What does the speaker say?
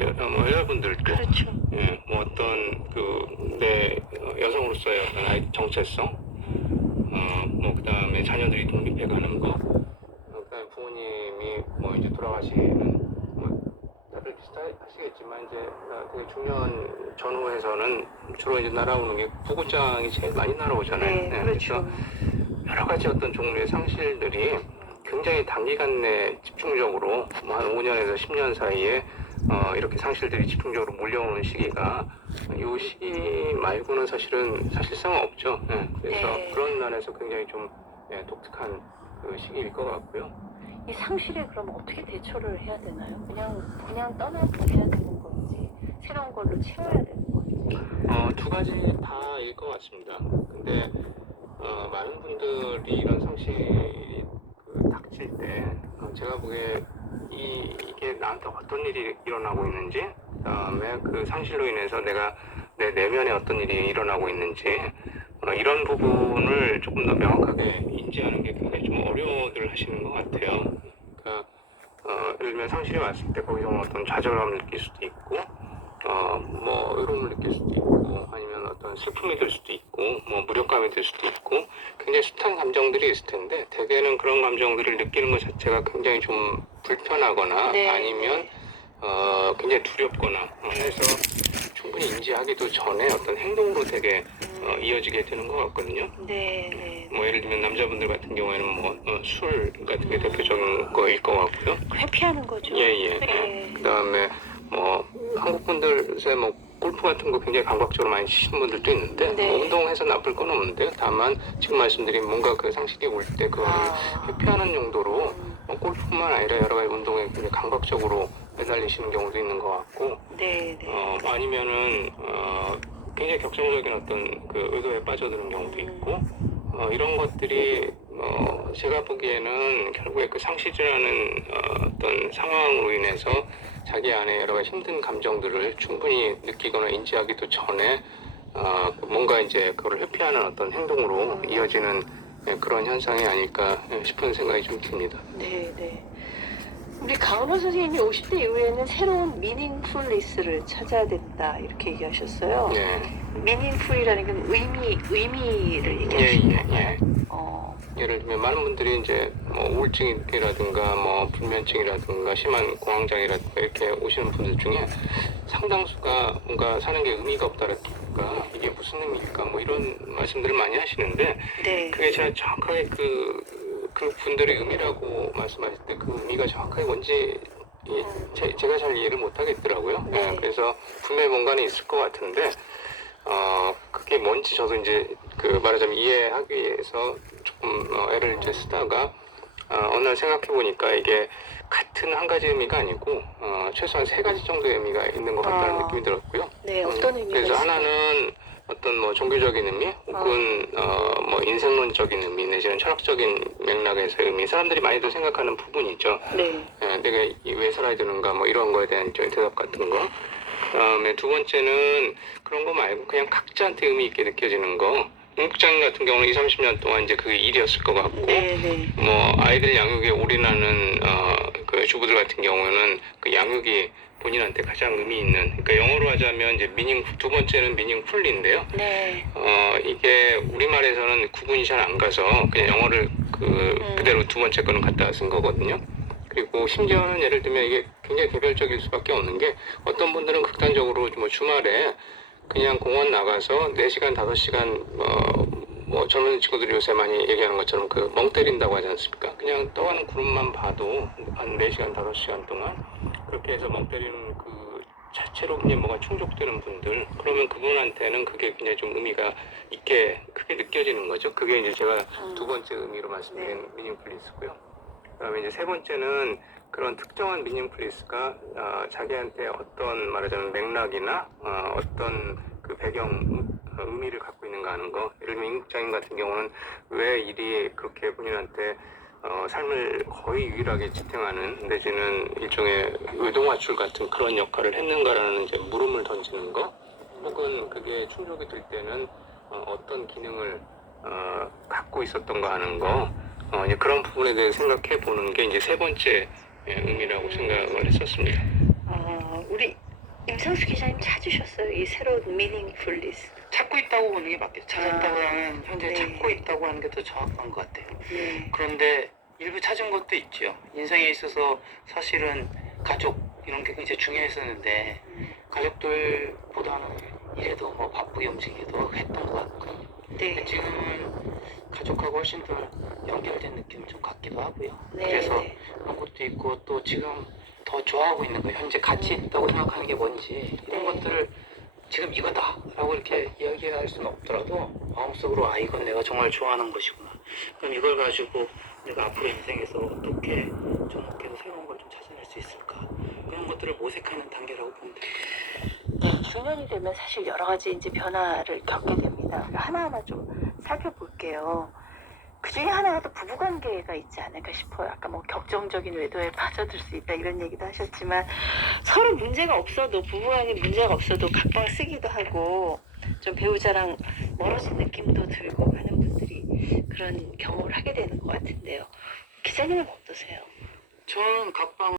여자분들도 그렇죠. 예, 뭐 어떤 내 여성으로서의 어떤 정체성, 뭐 그다음에 자녀들이 독립해가는 거, 그다음에 부모님이 뭐 이제 돌아가시는 뭐 다들 비슷하시겠지만 이제 되게 중요한 전후에서는 주로 이제 날아오는 게 부고장이 제일 많이 날아오잖아요. 네, 그렇죠. 그래서 여러 가지 어떤 종류의 상실들이 굉장히 단기간 내 집중적으로 뭐 한 5년에서 10년 사이에 이렇게 상실들이 집중적으로 몰려오는 시기가 이 시기 말고는 사실상 없죠. 예, 그래서 네. 그런 면에서 굉장히 좀 독특한 그 시기일 것 같고요. 이 상실에 그럼 어떻게 대처를 해야 되나요? 그냥 떠나보내야 되는 건지, 새로운 걸로 채워야 되는 건지. 두 가지 다일 것 같습니다. 근데 많은 분들이 이런 상실이 닥칠 때 제가 보기에 이게 나한테 어떤 일이 일어나고 있는지, 그다음에 그 상실로 인해서 내가 내 내면에 어떤 일이 일어나고 있는지 이런 부분을 조금 더 명확하게 인지하는 게 굉장히 좀 어려워들 하시는 것 같아요. 그러니까 예를 들면 상실이 왔을 때 거기서 어떤 좌절감을 느낄 수도 있고 뭐 외로움을 느낄 수도 있고 아니면 어떤 슬픔이 들 수도 있고 뭐 무력감이 들 수도 있고 굉장히 숱한 감정들이 있을 텐데 대개는 그런 감정들을 느끼는 것 자체가 굉장히 좀 불편하거나 네. 아니면 굉장히 두렵거나 해서 충분히 인지하기도 전에 어떤 행동으로 되게 이어지게 되는 것 같거든요. 네. 뭐 예를 들면 남자분들 같은 경우에는 뭐 술 같은 게 대표적인 거일 것 같고요. 회피하는 거죠. 예. 네. 그다음에 뭐 한국 분들새 뭐 골프 같은 거 굉장히 감각적으로 많이 치시는 분들도 있는데 네. 뭐 운동해서 나쁠 건 없는데요. 다만 지금 말씀드린 뭔가 그 상실이 올 때 그거를 회피하는 용도로 골프뿐만 아니라 여러 가지 운동에 굉장히 감각적으로 매달리시는 경우도 있는 것 같고 네. 아니면은 굉장히 격정적인 어떤 그 의도에 빠져드는 경우도 있고 이런 것들이 제가 보기에는 결국에 그 상실이라는 어떤 상황으로 인해서 자기 안에 여러 가지 힘든 감정들을 충분히 느끼거나 인지하기도 전에 뭔가 이제 그걸 회피하는 어떤 행동으로 이어지는 그런 현상이 아닐까 싶은 생각이 좀 듭니다. 네. 우리 강은호 선생님이 50대 이후에는 새로운 미닝풀리스를 찾아야 된다 이렇게 얘기하셨어요. 네. 미닝풀이라는 건 의미를 얘기하시는 건가요? 예를 들면 많은 분들이 이제 뭐 우울증이라든가 뭐 불면증이라든가 심한 공황장애라든가 이렇게 오시는 분들 중에 상당수가 뭔가 사는 게 의미가 없다랄까 이게 무슨 의미일까 뭐 이런 말씀들을 많이 하시는데 네. 그게 제가 정확하게 그 분들의 의미라고 말씀하실 때 그 의미가 정확하게 뭔지 제가 잘 이해를 못 하겠더라고요. 네. 그래서 분명히 뭔가는 있을 것 같은데 그게 뭔지 저도 이제 그 말하자면 이해하기 위해서 조금 애를 이제 쓰다가 어느 날 생각해 보니까 이게 같은 한 가지 의미가 아니고 최소한 세 가지 정도의 의미가 있는 것 같다는 느낌이 들었고요. 네, 어떤 의미가 그래서 있을까요? 하나는 어떤 뭐 종교적인 의미 혹은 뭐 인생론적인 의미 내지는 철학적인 맥락에서의 의미 사람들이 많이들 생각하는 부분이죠. 네. 내가 왜 살아야 되는가 뭐 이런 거에 대한 대답 같은 거. 그다음에 두 번째는 그런 거 말고 그냥 각자한테 의미 있게 느껴지는 거. 국장님 같은 경우는 20, 30년 동안 이제 그게 일이었을 것 같고, 뭐 아이들 양육에 올인하는 그 주부들 같은 경우는 그 양육이 본인한테 가장 의미 있는. 그러니까 영어로 하자면 이제 두 번째는 미닝풀리인데요. 네. 이게 우리말에서는 구분이 잘 안 가서 그냥 영어를 그대로 두 번째 거는 갖다 쓴 거거든요. 그리고 심지어는 예를 들면 이게 굉장히 개별적일 수밖에 없는 게 어떤 분들은 극단적으로 뭐 주말에 그냥 공원 나가서 4시간, 5시간 뭐 젊은 친구들이 요새 많이 얘기하는 것처럼 그 멍 때린다고 하지 않습니까? 그냥 떠가는 구름만 봐도 한 4시간, 5시간 동안 그렇게 해서 멍 때리는 그 자체로 그냥 뭐가 충족되는 분들 그러면 그분한테는 그게 굉장히 좀 의미가 있게 크게 느껴지는 거죠. 그게 이제 제가 두 번째 의미로 말씀드린 미닝플리스고요. 그다음에 이제 세 번째는 그런 특정한 미닝플리스가 자기한테 어떤 말하자면 맥락이나 어떤 그 배경 의미를 갖고 있는가 하는 거. 예를 들면 임국장님 같은 경우는 왜 일이 그렇게 본인한테 삶을 거의 유일하게 지탱하는 내지는 일종의 의동화출 같은 그런 역할을 했는가라는 이제 물음을 던지는 거. 혹은 그게 충족이 될 때는 어떤 기능을 갖고 있었던가 하는 거. 이제 그런 부분에 대해 생각해 보는 게 이제 세 번째 의미라고 생각을 했었습니다. 우리 임상수 기자님 찾으셨어요? 이 새로운 미닝풀리스. 찾고 있다고 보는 게 맞겠죠. 찾았다보다는 현재 네. 찾고 있다고 하는 게 더 정확한 것 같아요. 네. 그런데 일부 찾은 것도 있죠. 인생에 있어서 사실은 가족 이런 게 굉장히 중요했었는데 가족들보다는 이래도 뭐 바쁘게 움직이기도 했던 것 같고 네. 지금은 가족하고 훨씬 더 연결된 느낌을 좀 갖기도 하고요. 네. 그래서 네. 그런 것도 있고 또 지금 더 좋아하고 있는 거예요. 현재 가치 있다고 생각하는 게 뭔지 이런 네. 것들을 지금 이거다라고 이렇게 이야기할 수는 없더라도 마음속으로 아 이건 내가 정말 좋아하는 것이구나. 그럼 이걸 가지고 내가 앞으로 인생에서 어떻게 좀 계속 새로운 걸 좀 찾아낼 수 있을까? 그런 것들을 모색하는 단계라고 보면 돼요. 네, 중년이 되면 사실 여러 가지 이제 변화를 겪게 됩니다. 하나하나 좀 살펴볼게요. 그 중에 하나가 또 부부관계가 있지 않을까 싶어요. 아까 뭐 격정적인 외도에 빠져들 수 있다 이런 얘기도 하셨지만 서로 문제가 없어도 부부간에 문제가 없어도 각방 쓰기도 하고 좀 배우자랑 멀어진 느낌도 들고 하는 분들이 그런 경험을 하게 되는 것 같은데요. 기자님은 어떠세요? 저는 각방